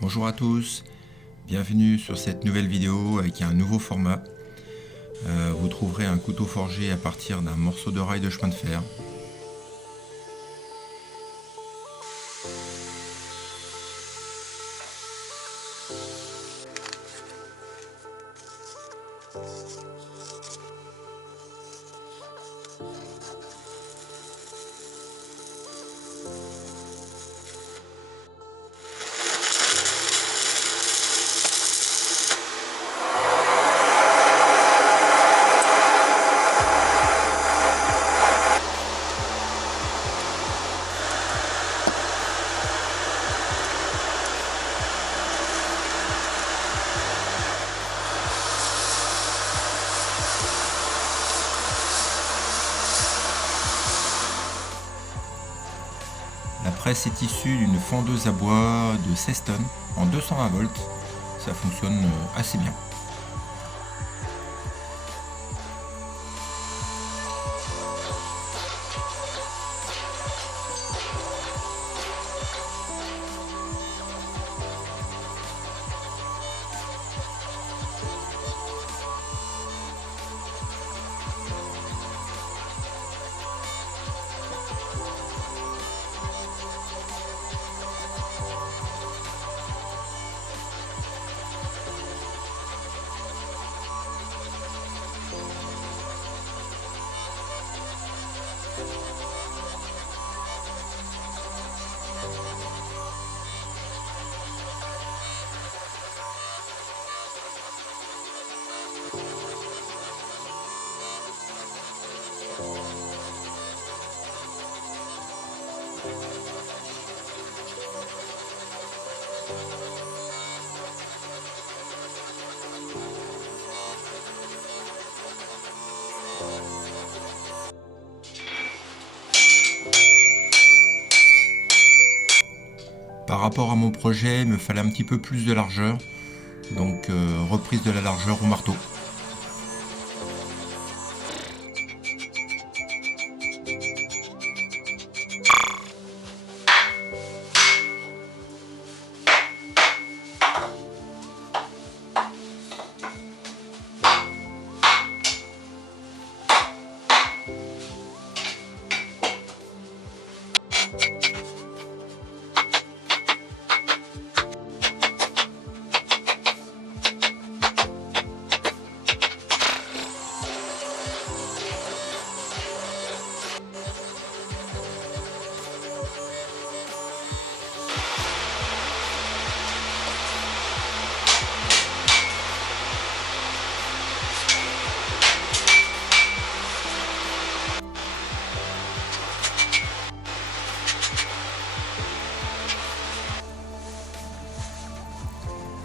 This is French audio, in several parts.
Bonjour à tous, bienvenue sur cette nouvelle vidéo avec un nouveau format. Vous trouverez un couteau forgé à partir d'un morceau de rail de chemin de fer. La presse est issue d'une fendeuse à bois de 16 tonnes en 220 volts. Ça fonctionne assez bien. Par rapport à mon projet, il me fallait un petit peu plus de largeur, donc reprise de la largeur au marteau.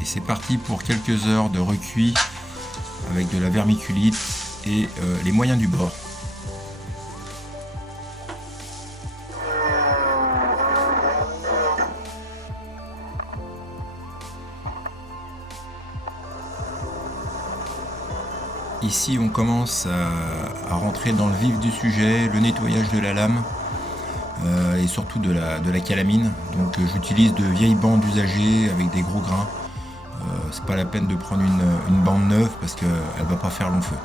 Et c'est parti pour quelques heures de recuit avec de la vermiculite et les moyens du bord. Ici on commence à rentrer dans le vif du sujet, le nettoyage de la lame et surtout de la calamine. Donc j'utilise de vieilles bandes usagées avec des gros grains. C'est pas la peine de prendre une bande neuve parce qu'elle va pas faire long feu.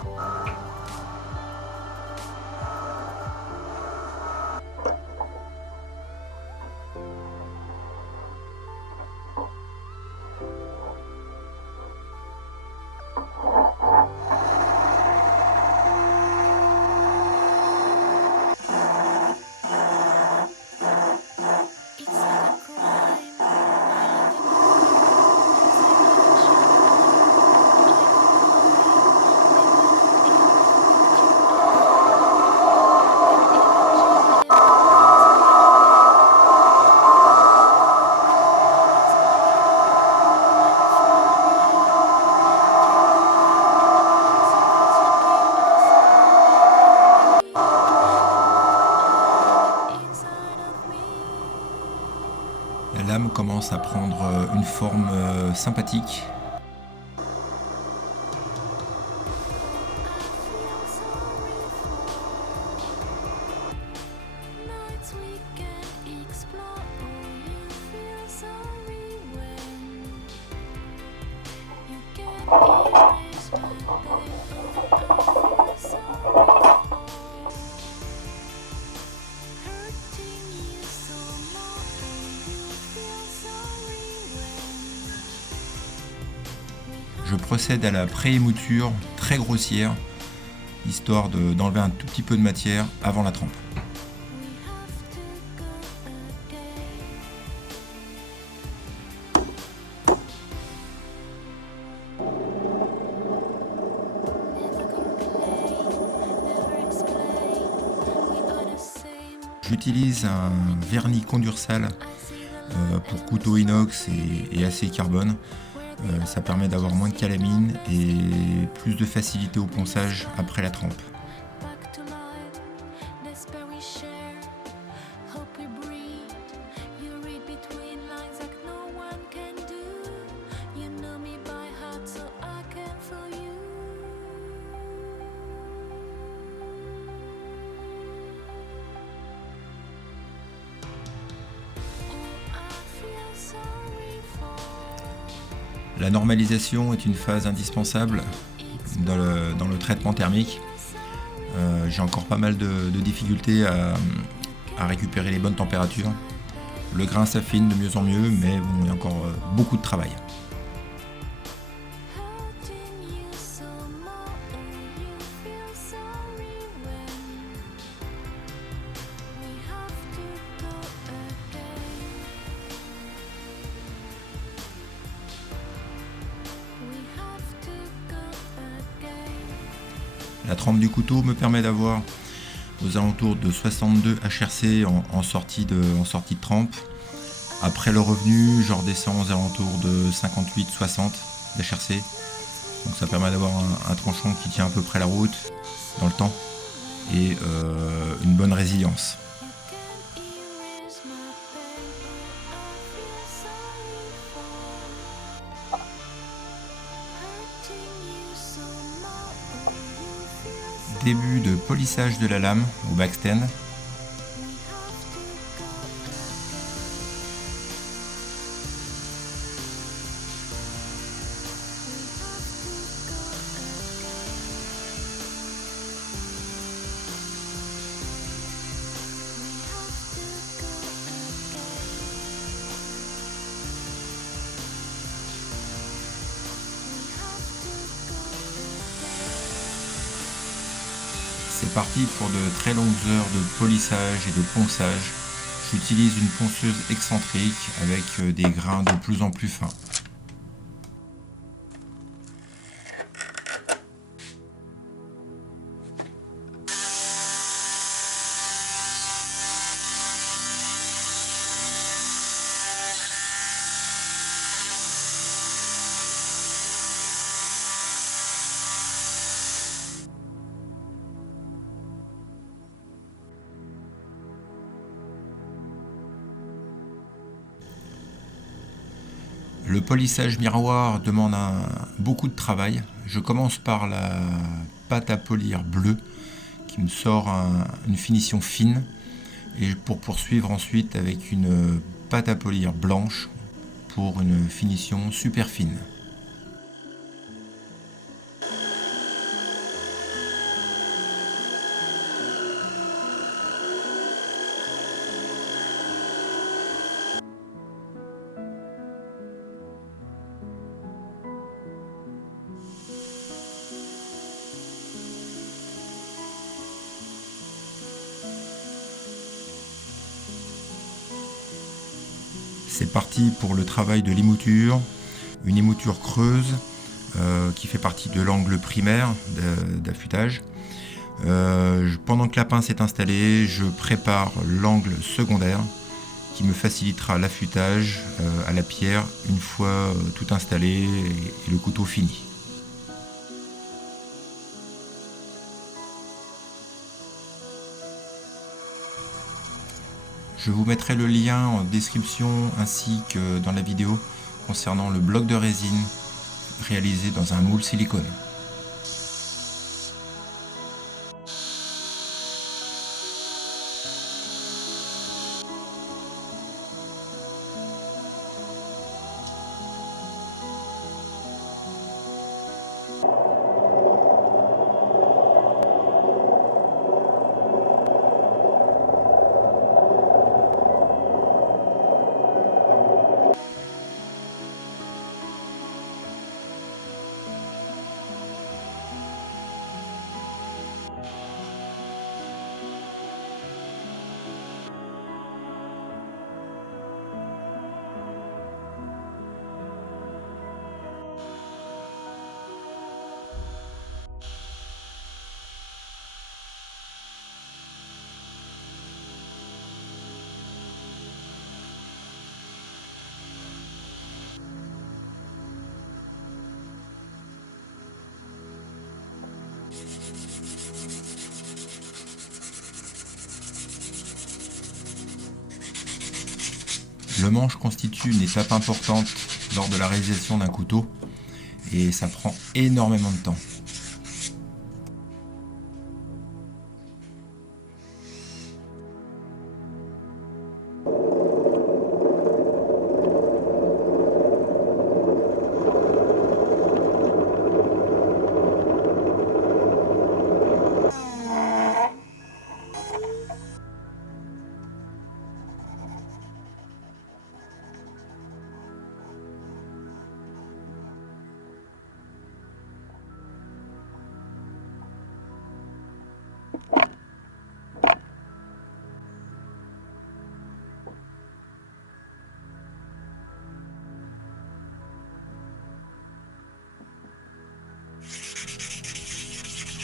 La lame commence à prendre une forme sympathique. Je procède à la pré-émouture très grossière, histoire d'enlever un tout petit peu de matière avant la trempe. J'utilise un vernis Condursal pour couteau inox et acier carbone. Ça permet d'avoir moins de calamine et plus de facilité au ponçage après la trempe. La normalisation est une phase indispensable dans le traitement thermique. J'ai encore pas mal de difficultés à récupérer les bonnes températures. Le grain s'affine de mieux en mieux, mais bon, il y a encore beaucoup de travail. La trempe du couteau me permet d'avoir aux alentours de 62 HRC en sortie de trempe. Après le revenu, je redescends aux alentours de 58-60 d'HRC. Donc ça permet d'avoir un tranchant qui tient à peu près la route dans le temps et une bonne résilience. Début de polissage de la lame au backstand. C'est parti pour de très longues heures de polissage et de ponçage. J'utilise une ponceuse excentrique avec des grains de plus en plus fins. Le polissage miroir demande beaucoup de travail. Je commence par la pâte à polir bleue qui me sort une finition fine et pour poursuivre ensuite avec une pâte à polir blanche pour une finition super fine. C'est parti pour le travail de l'émouture, une émouture creuse qui fait partie de l'angle primaire d'affûtage. Pendant que la pince est installée, je prépare l'angle secondaire qui me facilitera l'affûtage à la pierre une fois tout installé et le couteau fini. Je vous mettrai le lien en description ainsi que dans la vidéo concernant le bloc de résine réalisé dans un moule silicone. Le manche constitue une étape importante lors de la réalisation d'un couteau et ça prend énormément de temps.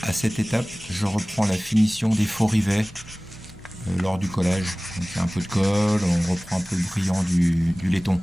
À cette étape, je reprends la finition des faux rivets lors du collage. On fait un peu de colle, on reprend un peu le brillant du laiton.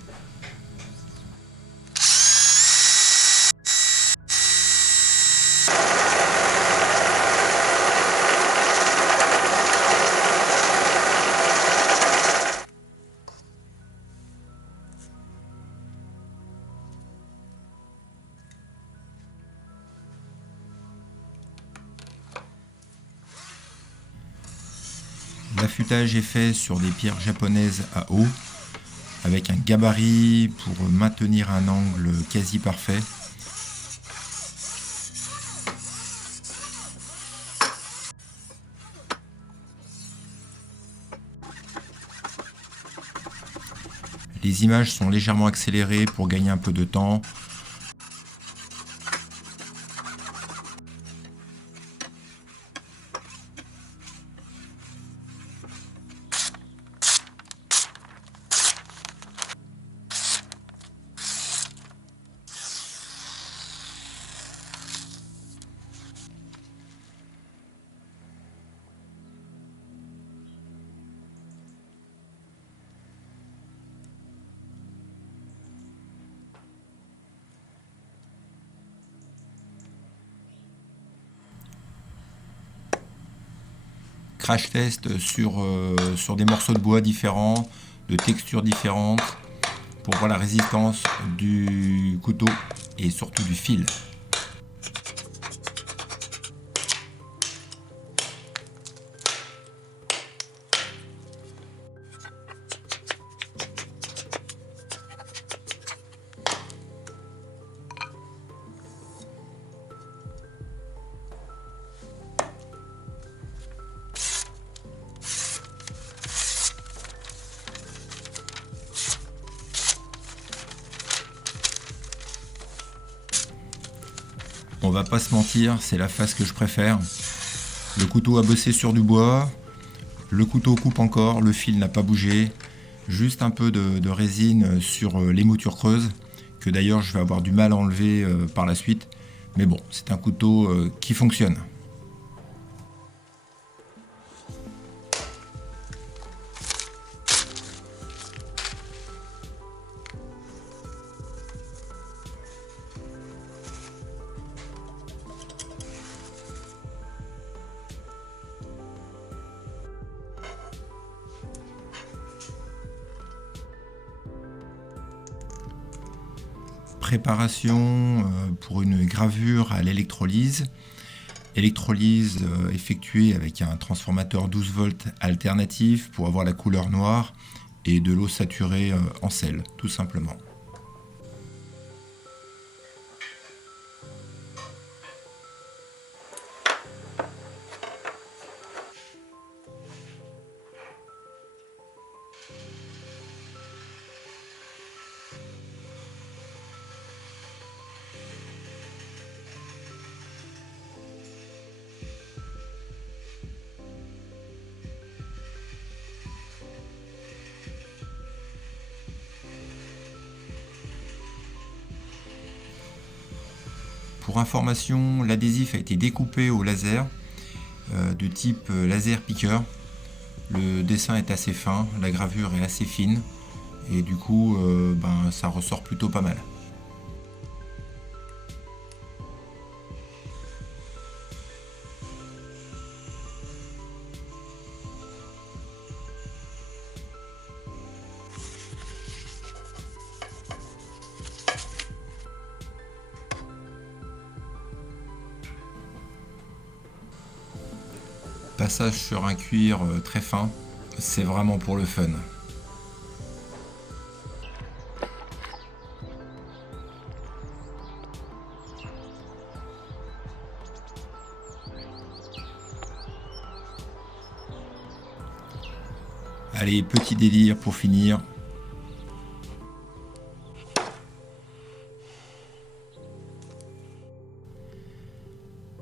L'affûtage est fait sur des pierres japonaises à eau, avec un gabarit pour maintenir un angle quasi parfait. Les images sont légèrement accélérées pour gagner un peu de temps. Crash test sur des morceaux de bois différents, de textures différentes, pour voir la résistance du couteau et surtout du fil. On va pas se mentir, c'est la face que je préfère. Le couteau a bossé sur du bois, le couteau coupe encore, le fil n'a pas bougé, juste un peu de résine sur les moutures creuses, que d'ailleurs je vais avoir du mal à enlever par la suite. Mais bon, c'est un couteau qui fonctionne. Préparation pour une gravure à l'électrolyse. Électrolyse effectuée avec un transformateur 12 volts alternatif pour avoir la couleur noire et de l'eau saturée en sel, tout simplement. Pour information, l'adhésif a été découpé au laser de type laser piqueur. Le dessin est assez fin, la gravure est assez fine et du coup ça ressort plutôt pas mal. passage sur un cuir très fin, c'est vraiment pour le fun. Allez, petit délire pour finir.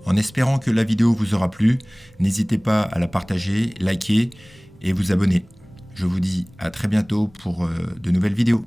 En espérant que la vidéo vous aura plu, n'hésitez pas à la partager, liker et vous abonner. Je vous dis à très bientôt pour de nouvelles vidéos.